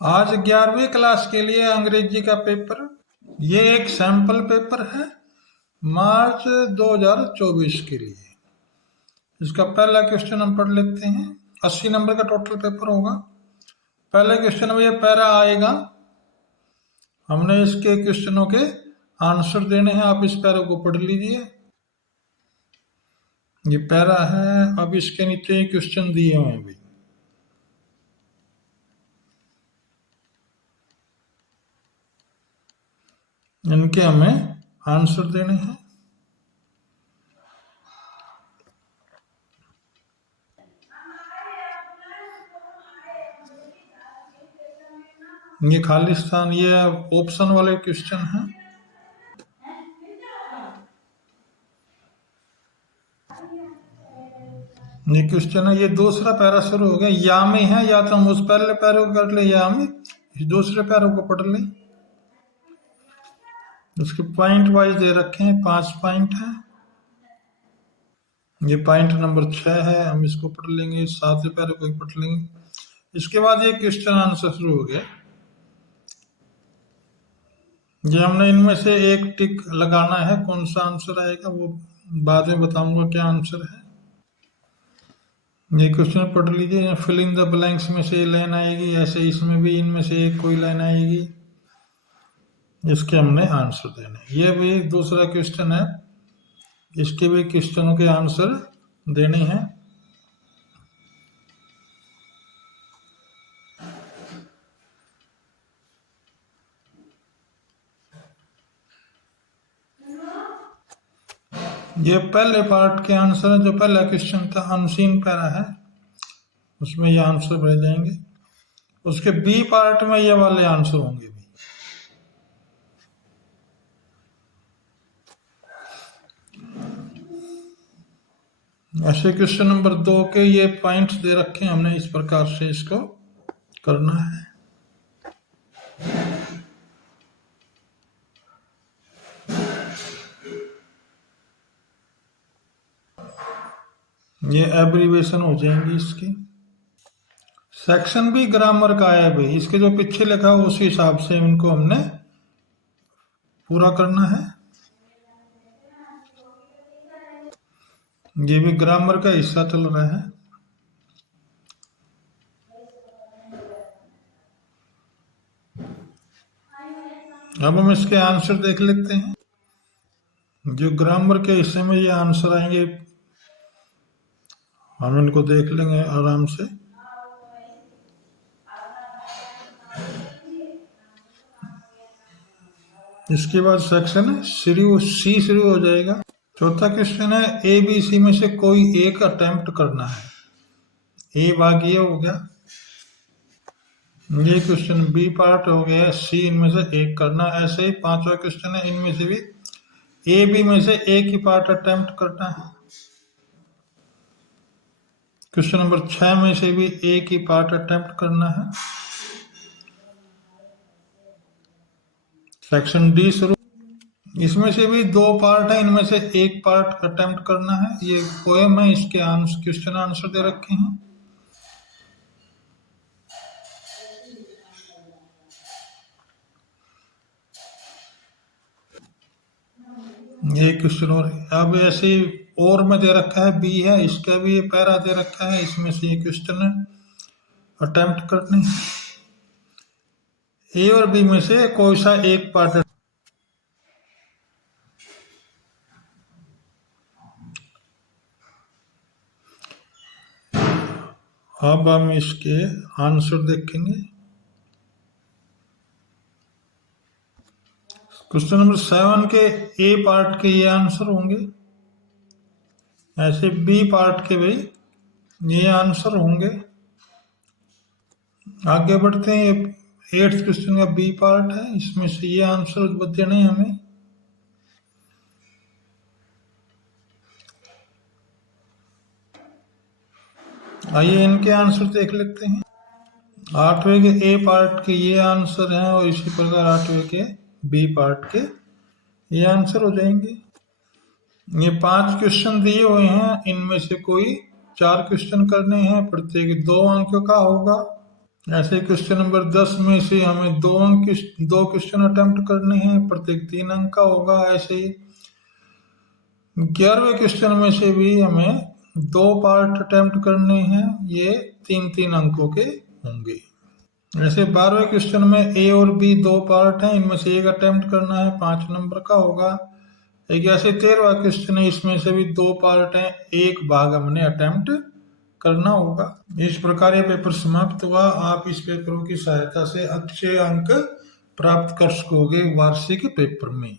आज 11वीं क्लास के लिए अंग्रेजी का पेपर, ये एक सैंपल पेपर है मार्च 2024 के लिए। इसका पहला क्वेश्चन हम पढ़ लेते हैं। 80 नंबर का टोटल पेपर होगा। पहले क्वेश्चन में ये पैरा आएगा, हमने इसके क्वेश्चनों के आंसर देने हैं। आप इस पैरा को पढ़ लीजिए। ये पैरा है, अब इसके नीचे क्वेश्चन दिए हुए हैं भी। इनके हमें आंसर देने हैं। ये खालिस्तान, ये ऑप्शन वाले क्वेश्चन हैं। ये क्वेश्चन है, ये दूसरा पैरा शुरू हो गया। या में है, या तो हम उस पहले पैरे को कर ले, या में इस दूसरे पैरों को पढ़ ले। उसके पॉइंट वाइज दे रखे हैं, 5 पॉइंट है। ये पॉइंट नंबर 6 है, हम इसको पढ़ लेंगे। 7वें पैरे को पढ़ लेंगे। इसके बाद ये क्वेश्चन आंसर शुरू हो गया। ये हमने इनमें से एक टिक लगाना है। कौन सा आंसर आएगा वो बाद में बताऊंगा क्या आंसर है। ये क्वेश्चन पढ़ लीजिए। फिल इन द ब्लैंक्स में से लाइन आएगी, ऐसे इसमें भी इनमें से एक कोई लाइन आएगी, इसके हमने आंसर देने। ये भी दूसरा क्वेश्चन है, इसके भी क्वेश्चनों के आंसर देने हैं। ये पहले पार्ट के आंसर है। जो पहला क्वेश्चन था अनसीन पैरा है, उसमें ये आंसर भर जाएंगे। उसके बी पार्ट में ये वाले आंसर होंगे भी। ऐसे क्वेश्चन नंबर 2 के ये पॉइंट्स दे रखे हैं, हमने इस प्रकार से इसको करना है। ये एब्रीवेशन हो जाएंगी इसकी। सेक्शन भी ग्रामर का है भाई, इसके जो पीछे लिखा है उसी हिसाब से इनको हमने पूरा करना है। ये भी ग्रामर का हिस्सा चल रहा है। अब हम इसके आंसर देख लेते हैं। जो ग्रामर के हिस्से में ये आंसर आएंगे, हम इनको देख लेंगे आराम से। इसके बाद सेक्शन सी शुरू हो जाएगा। चौथा क्वेश्चन है ए बी सी में से कोई एक अटेम्प्ट करना है। ए भाग ये हो गया, ये क्वेश्चन बी पार्ट हो गया, सी इनमें से एक करना। ऐसे ही 5वां क्वेश्चन है, इनमें से भी ए बी में से एक ही पार्ट अटेम्प्ट करना है। क्वेश्चन नंबर 6 में से भी एक ही पार्ट अटेम्प्ट करना है। सेक्शन डी शुरू, इसमें से भी 2 पार्ट है, इनमें से एक पार्ट अटेम्प्ट करना है। ये पोएम है, इसके क्वेश्चन आंसर दे रखे हैं। ये क्वेश्चन अब ऐसे और में दे रखा है, बी है, इसका भी ये पैरा दे रखा है, इसमें से ये क्वेश्चन अटेम्प्ट करने। ए और बी में से कोई सा एक पार्ट। अब हम इसके आंसर देखेंगे। क्वेश्चन नंबर 7 के ए पार्ट के ये आंसर होंगे, ऐसे बी पार्ट के भी ये आंसर होंगे। आगे बढ़ते हैं। 8th क्वेश्चन का बी पार्ट है, इसमें से ये आंसर देने हमें। आइए इनके आंसर देख लेते हैं। 8वें के ए पार्ट के ये आंसर हैं, और इसी प्रकार 8वें के बी पार्ट के ये आंसर हो जाएंगे। ये 5 क्वेश्चन दिए हुए हैं, इनमें से कोई 4 क्वेश्चन करने हैं। प्रत्येक 2 अंकों का होगा। ऐसे क्वेश्चन नंबर 10 में से हमें दो क्वेश्चन अटेम्प्ट करने हैं, प्रत्येक 3 अंक का होगा। ऐसे ही 11वें क्वेश्चन में से भी हमें 2 पार्ट अटेम्प्ट करने हैं, ये 3-3 अंकों के होंगे। ऐसे 12वें क्वेश्चन में ए और बी 2 पार्ट हैं, इनमें से एक अटेम्प्ट करना है, 5 नंबर का होगा। एक ऐसे 13वां क्वेश्चन है, इसमें से भी 2 पार्ट हैं, एक भाग हमने अटेम्प्ट करना होगा। इस प्रकार ये पेपर समाप्त हुआ। आप इस पेपरों की सहायता से अच्छे अंक प्राप्त कर सकोगे वार्षिक पेपर में।